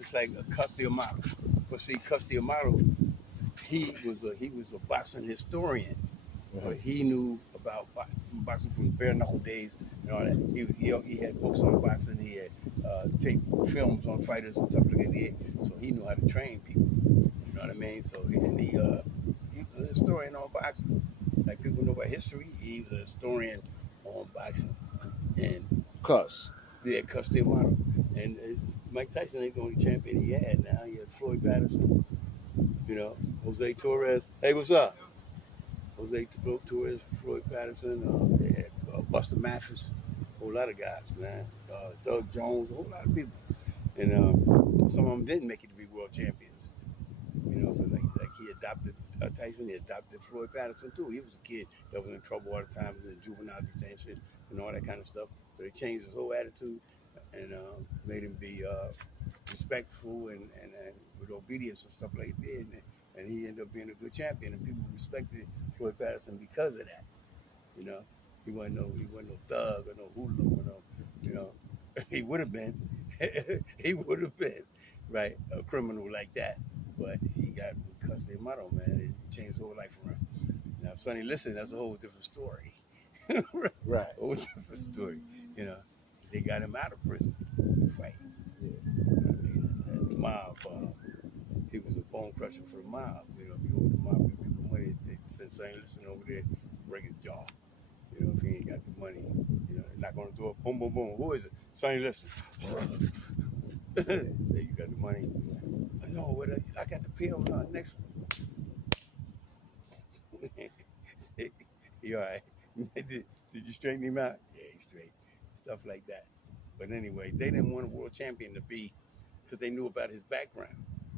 it's like a Castellamato. But see, Castellamato, he was a boxing historian. He knew about boxing from bare knuckle days and all that. He had books on boxing. He had tape films on fighters and stuff like that. So he knew how to train people. You know what I mean? So he was a historian on boxing. Like people know about history, he was a historian on boxing. And Cuss. yeah, Castellano. And Mike Tyson ain't the only champion he had now. He had Floyd Patterson, Jose Torres. Hey, what's up? Jose Torres, Floyd Patterson, they had Buster Mathis, a whole lot of guys, man. Doug Jones, a whole lot of people. And some of them didn't make it to be world champions. So like he adopted Tyson, he adopted Floyd Patterson too. He was a kid that was in trouble all the time, was in juvenile detention and all that kind of stuff. So they changed his whole attitude and made him be respectful and with obedience and stuff like that. And he ended up being a good champion, and people respected Floyd Patterson because of that. He wasn't no thug or no hoodlum or no, he would have been, right, a criminal like that. But he got custody of motto, man. It changed his whole life around. Now, Sonny Liston, that's a whole different story. Right. A whole different story. They got him out of prison to fight. Yeah. And the mob, he was a bone crusher for the mob. If you owe the mob people money, they send Sonny Liston over there, break his jaw. If he ain't got the money, knock on the door, boom, boom, boom. Who is it? Sonny Liston. Say you got the money. No, I got to pay him next one. You all right? Did you straighten him out? Yeah, he's straight. Stuff like that. But anyway, they didn't want a world champion to be because they knew about his background.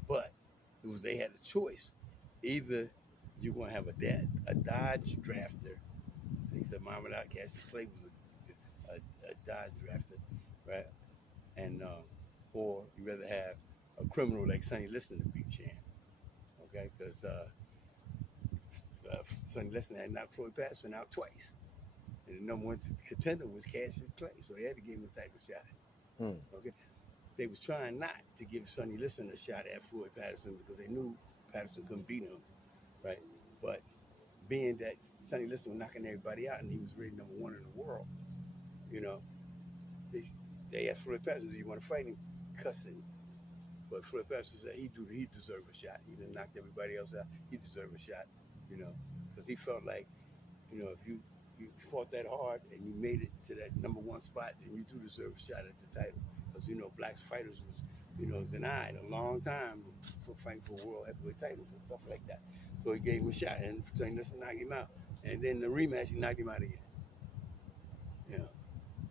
But they had a choice. Either you're going to have a Dodge drafter. So he said Muhammad Ali, Cassius Clay was a Dodge drafter, right? And or you rather have a criminal like Sonny Liston to be champ, okay? Because Sonny Liston had knocked Floyd Patterson out twice, and the number one contender was Cassius Clay, so they had to give him a type of shot. Okay, they was trying not to give Sonny Liston a shot at Floyd Patterson because they knew Patterson couldn't beat him, right? But being that Sonny Liston was knocking everybody out and he was rated number one in the world, they asked Floyd Patterson, "Do you want to fight him?" Cussing. But Floyd Patterson said he deserved a shot. He done knocked everybody else out. He deserved a shot, because he felt like, if you fought that hard and you made it to that number one spot, then you do deserve a shot at the title. Because, black fighters was, denied a long time for fighting for a world heavyweight titles and stuff like that. So he gave him a shot, and Sonny Liston knocked him out. And then the rematch, he knocked him out again.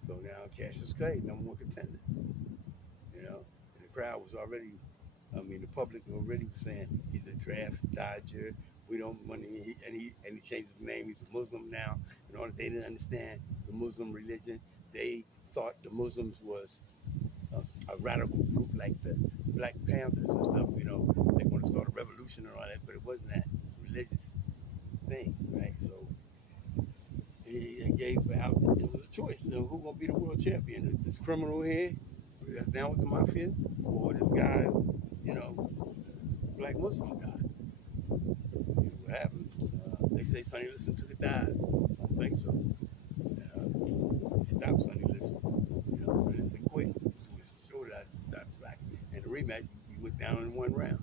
So now Cassius Clay, number one contender. And the crowd was already, the public already was saying he's a draft dodger. We don't want him, and he changed his name. He's a Muslim now. And all that, they didn't understand the Muslim religion. They thought the Muslims was a radical group like the Black Panthers and stuff. They want to start a revolution and all that, but it wasn't that. It's a religious thing, right? So he gave out. It was a choice. Who's gonna be the world champion? This criminal here that's down with the mafia, or this guy, black Muslim guy. What happened? They say Sonny Liston took a dive. I don't think so. He stopped Sonny Liston. Sonny Liston quit. He was showed out the sack. And the rematch, he went down in one round.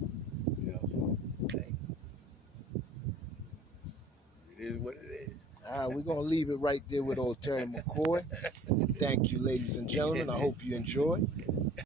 So hey, it is what it is. All right, we're going to leave it right there with old Terry McCoy. Thank you, ladies and gentlemen. I hope you enjoyed.